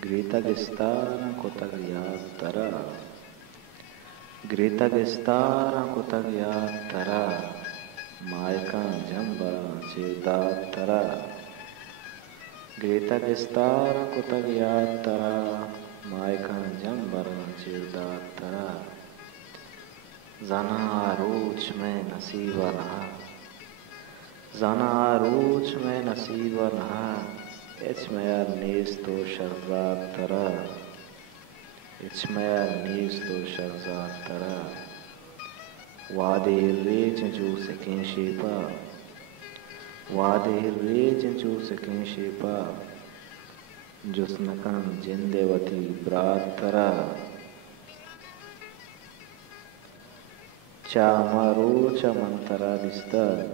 Gritagistara kotagyattara, Gritagistara kotagyattara, Maika jambara chirdattara, Gritagistara kotagyattara, Maika jambara chirdattara, Zana aruch mein nasiba naha, Zana aruch mein nasiba naha, Ichmaya nisto sharzattara, Ichmaya nisto sharzattara, Wadi recinju sekin shepa, Wadi recinju sekin shepa, Jusnakan jindevati brattara, Chamaro chamantara dista,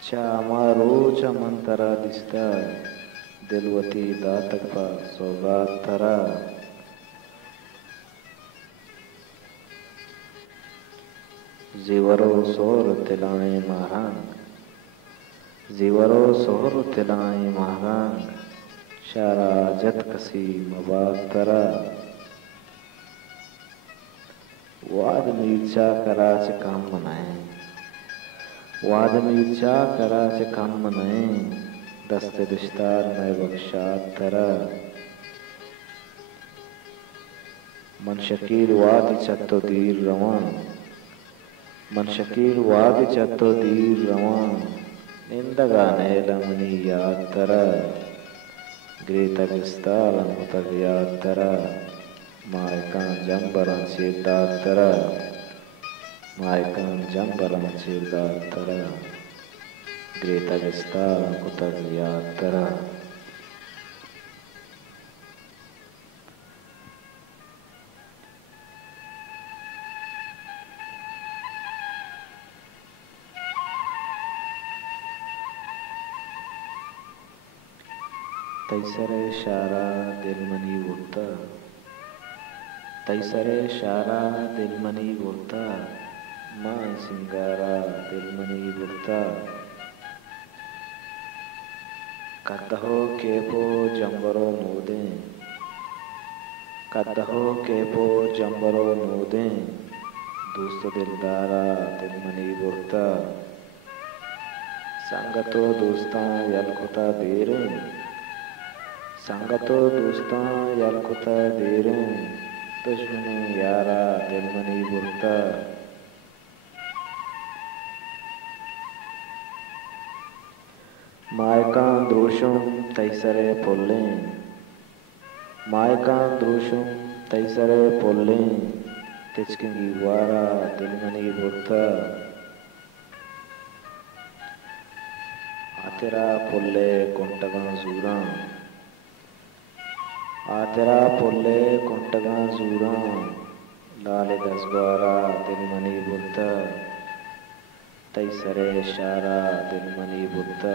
Chamaro chamantara dista, Dilwati datakpa sogattara, Zivaro sohar tilaye maharang, Zivaro sohar tilaye maharang, Shara jat kasi mabattara, वो आदमी इच्छा करा च काम मनाए, वो आदमी इच्छा करा च काम मनाए, दस्ते दिश्तार में बख्शात्तरा, मन शकील वादि चत्तो दीर रवान, मन शकील वादि चत्तो दीर रवान, निंदगा नेलमनी यात्तरा, ग्रीतगिस्तारं मुतगयात्तरा, Maikan jambaran chirdattara, Maikan jambaran chirdattara, Gritagistara kotagyattara. Taisare shara dilmani vutta, Taisare shara dilmani vutta, Maan singara dilmani vutta, Kaddaho kepo jambaro nude, Kaddaho kepo jambaro nude, Dosto dildara dilmani vutta, Sangato dostan yalkota dere, Sangato dostan yalkota dere, दुश्मनी यारा दिलमनी बुरता, मायकां द्रोशुम तैसरे पोल्लें, मायकां द्रोशुम तैसरे पोल्लें, तिचकिंगी वारा दिलमनी बुरता, आतेरा पोल्ले कोंटगां ज़ूरां, आतेरा पोल्ले कोंटगां ज़ूरां, लाले दसगवारा दिलमनी बुरता, तैसरे शारा दिलमनी बुरता,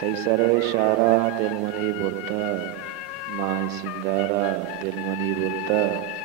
तैसरे शारा दिलमनी बुरता, my सिंगारा दिलमनी बुरता.